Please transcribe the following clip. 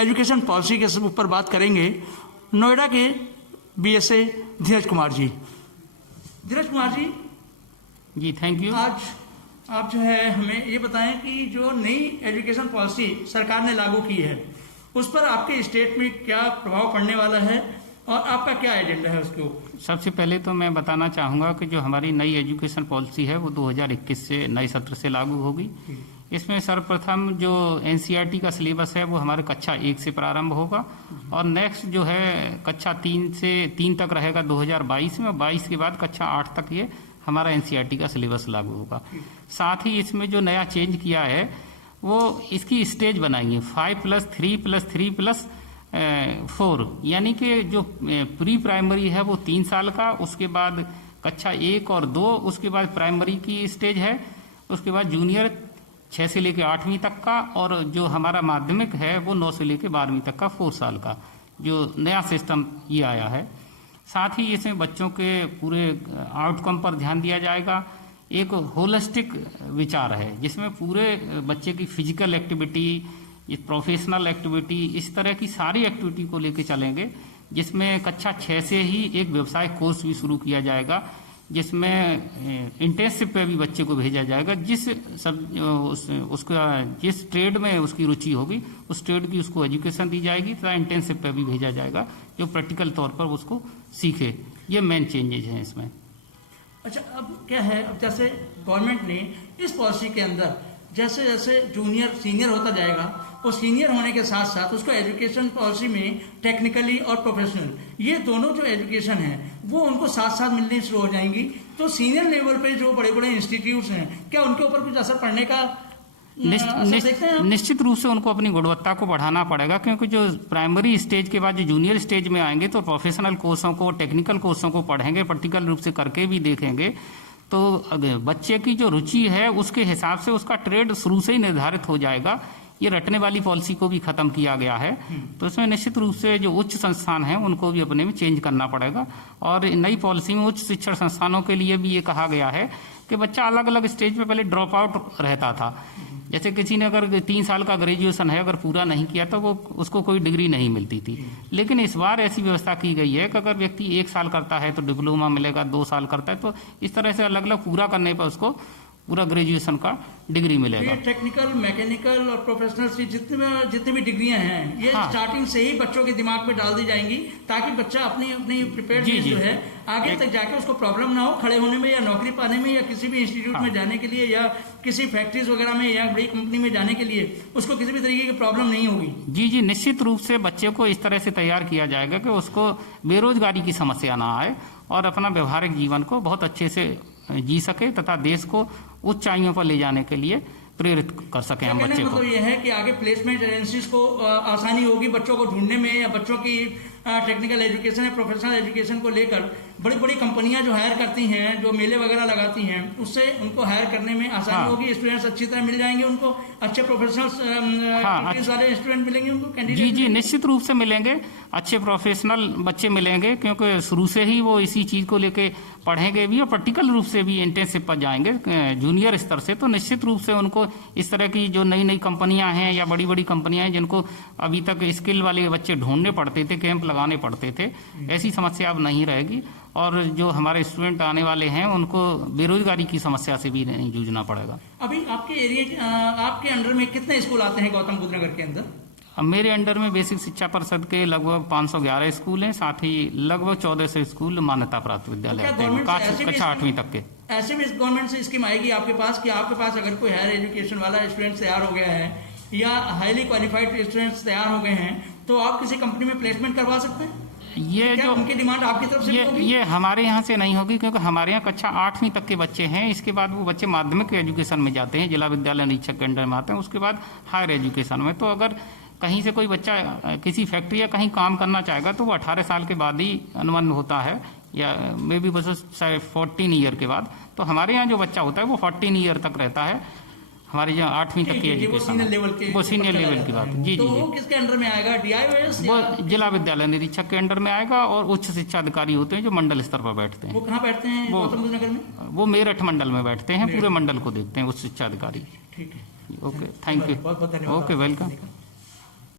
Education policy के ऊपर बात करेंगे नोएडा के BSA Dheeraj Kumar ji. Dheeraj Kumar ji, thank you. आज आप जो है हमें ये बताएं कि जो नई एजुकेशन पॉलिसी सरकार ने लागू की है उस पर आपके स्टेट में क्या प्रभाव पड़ने वाला है और आपका क्या एजेंडा है उसके ऊपर? सबसे पहले तो मैं बताना चाहूँगा कि जो हमारी नई एजुकेशन पॉलिसी है वो 2021 से नए सत्र से लागू होगी। इसमें सर्वप्रथम जो एनसीईआरटी का सिलेबस है वो हमारे कक्षा 1 से प्रारंभ होगा और नेक्स्ट जो है कक्षा 3 तक रहेगा 2022 में, 22 के बाद कक्षा 8 तक ये हमारा एनसीईआरटी का सिलेबस लागू होगा। साथ ही इसमें जो नया चेंज किया है वो इसकी स्टेज बनाएंगे 5+3+3+4, यानी कि जो प्री प्राइमरी है वो 3 साल का, उसके बाद कक्षा 1 और 2, उसके बाद प्राइमरी की स्टेज है, उसके बाद जूनियर 6 से लेकर 8वीं तक का, और जो हमारा माध्यमिक है वो 9 से लेकर 12वीं तक का 4 साल का जो नया सिस्टम ये आया है। साथ ही इसमें बच्चों के पूरे आउटकम पर ध्यान दिया जाएगा। एक होलिस्टिक विचार है जिसमें पूरे बच्चे की फिजिकल एक्टिविटी, प्रोफेशनल एक्टिविटी, इस तरह की सारी एक्टिविटी को लेकर चलेंगे, जिसमें कक्षा 6 से ही एक व्यवसाय कोर्स भी शुरू किया जाएगा जिसमें इंटेंसिव पे भी बच्चे को भेजा जाएगा। उसका जिस ट्रेड में उसकी रुचि होगी उस ट्रेड की उसको एजुकेशन दी जाएगी तथा इंटेंसिव पे भी भेजा जाएगा जो प्रैक्टिकल तौर पर उसको सीखे। ये मेन चेंजेज हैं इसमें। अच्छा, अब क्या है, अब जैसे गवर्नमेंट ने इस पॉलिसी के अंदर जैसे जैसे जूनियर सीनियर होता जाएगा और सीनियर होने के साथ साथ उसको एजुकेशन पॉलिसी में टेक्निकली और प्रोफेशनल ये दोनों जो एजुकेशन है वो उनको साथ साथ मिलनी शुरू हो जाएंगी। तो सीनियर लेवल पे जो बड़े बड़े इंस्टीट्यूट्स हैं क्या उनके ऊपर कुछ असर पड़ने का निश्चित रूप से उनको अपनी गुणवत्ता को बढ़ाना पड़ेगा, क्योंकि जो प्राइमरी स्टेज के बाद जो जूनियर स्टेज में आएंगे तो प्रोफेशनल कोर्सों को, टेक्निकल कोर्सों को पढ़ेंगे, प्रैक्टिकल रूप से करके भी देखेंगे। तो बच्चे की जो रुचि है उसके हिसाब से उसका ट्रेड शुरू से ही निर्धारित हो जाएगा। ये रटने वाली पॉलिसी को भी खत्म किया गया है। तो इसमें निश्चित रूप से जो उच्च संस्थान हैं उनको भी अपने में चेंज करना पड़ेगा। और नई पॉलिसी में उच्च शिक्षण संस्थानों के लिए भी ये कहा गया है कि बच्चा अलग अलग स्टेज पे पहले ड्रॉप आउट रहता था। जैसे किसी ने अगर 3 साल का ग्रेजुएशन है अगर पूरा नहीं किया तो वो उसको कोई डिग्री नहीं मिलती थी। लेकिन इस बार ऐसी व्यवस्था की गई है कि अगर व्यक्ति 1 साल करता है तो डिप्लोमा मिलेगा, 2 साल करता है तो इस तरह से अलग अलग पूरा करने पर उसको पूरा ग्रेजुएशन का डिग्री मिलेगा। टेक्निकल, मैकेनिकल और प्रोफेशनल से जितनी भी डिग्रियां हैं ये स्टार्टिंग से ही बच्चों के दिमाग में डाल दी जाएंगी ताकि बच्चा अपनी प्रिपेयर्डनेस जो है आगे तक जाके उसको प्रॉब्लम ना हो खड़े होने में या नौकरी पाने में या किसी भी इंस्टीट्यूट में जाने के लिए या किसी फैक्ट्रीज वगैरह में या बड़ी कंपनी में जाने के लिए उसको किसी भी तरीके की प्रॉब्लम नहीं होगी। जी, निश्चित रूप से बच्चे को इस तरह से तैयार किया जाएगा कि उसको बेरोजगारी की समस्या ना आए और अपना व्यवहारिक जीवन को बहुत अच्छे से जी सके तथा देश को ऊंचाइयों पर ले जाने के लिए प्रेरित कर सके हम बच्चे को। तो ये है कि आगे प्लेसमेंट एजेंसीज को आसानी होगी बच्चों को ढूंढने में या बच्चों की टेक्निकल एजुकेशन या प्रोफेशनल एजुकेशन को लेकर बड़ी बड़ी कंपनियां जो हायर करती हैं, जो मेले वगैरह लगाती हैं, उससे उनको हायर करने में आसानी होगी। स्टूडेंट्स अच्छी तरह मिल जाएंगे, उनको अच्छे प्रोफेशनल वाले स्टूडेंट मिलेंगे उनको कैंडिडेट। जी, निश्चित रूप से मिलेंगे, अच्छे प्रोफेशनल बच्चे मिलेंगे क्योंकि शुरू से ही वो इसी चीज को लेके पढ़ेंगे भी और प्रैक्टिकल रूप से भी इंटेंसिव पर जाएंगे जूनियर स्तर से। तो निश्चित रूप से उनको इस तरह की जो नई नई कंपनियां हैं या बड़ी बड़ी कंपनियां हैं जिनको अभी तक स्किल वाले बच्चे ढूंढने पड़ते थे, कैंप लगाने पड़ते थे, ऐसी समस्या अब नहीं रहेगी। और जो हमारे स्टूडेंट आने वाले हैं उनको बेरोजगारी की समस्या से भी नहीं जूझना पड़ेगा। अभी आपके एरिया आपके अंडर में कितने स्कूल आते हैं गौतम बुद्ध नगर के अंदर? अब मेरे अंडर में बेसिक शिक्षा परिषद के लगभग 511 स्कूल हैं, साथ ही लगभग 1400 स्कूल मान्यता प्राप्त विद्यालय हैं कक्षा 8वीं तक के। ऐसे भी गवर्नमेंट से स्कीम आएगी आपके पास कि आपके पास अगर कोई हायर एजुकेशन वाला स्टूडेंट तैयार हो गया है या हाईली क्वालिफाइड स्टूडेंट्स तैयार हो गए हैं तो आप किसी कंपनी में प्लेसमेंट करवा सकते हैं? ये जो उनकी डिमांड आपकी तरफ से ये हमारे यहाँ से नहीं होगी क्योंकि हमारे यहाँ कक्षा 8वीं तक के बच्चे हैं। इसके बाद वो बच्चे माध्यमिक एजुकेशन में जाते हैं, जिला विद्यालय निरीक्षक के अंडर में आते हैं, उसके बाद हायर एजुकेशन में। तो अगर कहीं से कोई बच्चा किसी फैक्ट्री या कहीं काम करना चाहेगा तो वो 18 साल के बाद ही अनुबंध होता है या मे बी बस 14 ईयर के बाद। तो हमारे यहाँ जो बच्चा होता है वो 14 ईयर तक रहता है हमारे जो 8वीं तक की एजुकेशन, वो सीनियर लेवल की बात है। जी तो वो किसके अंडर में आएगा? DIOS? वो जिला विद्यालय निरीक्षक के अंडर में आएगा और उच्च शिक्षा अधिकारी होते हैं जो मंडल स्तर पर बैठते हैं। वो कहाँ बैठते हैं गौतम बुद्ध नगर में? वो मेरठ मंडल में बैठते हैं, पूरे मंडल को देखते हैं उच्च शिक्षा अधिकारी। ठीक है, ओके, थैंक यू। बहुत बहुत धन्यवाद। Okay, welcome.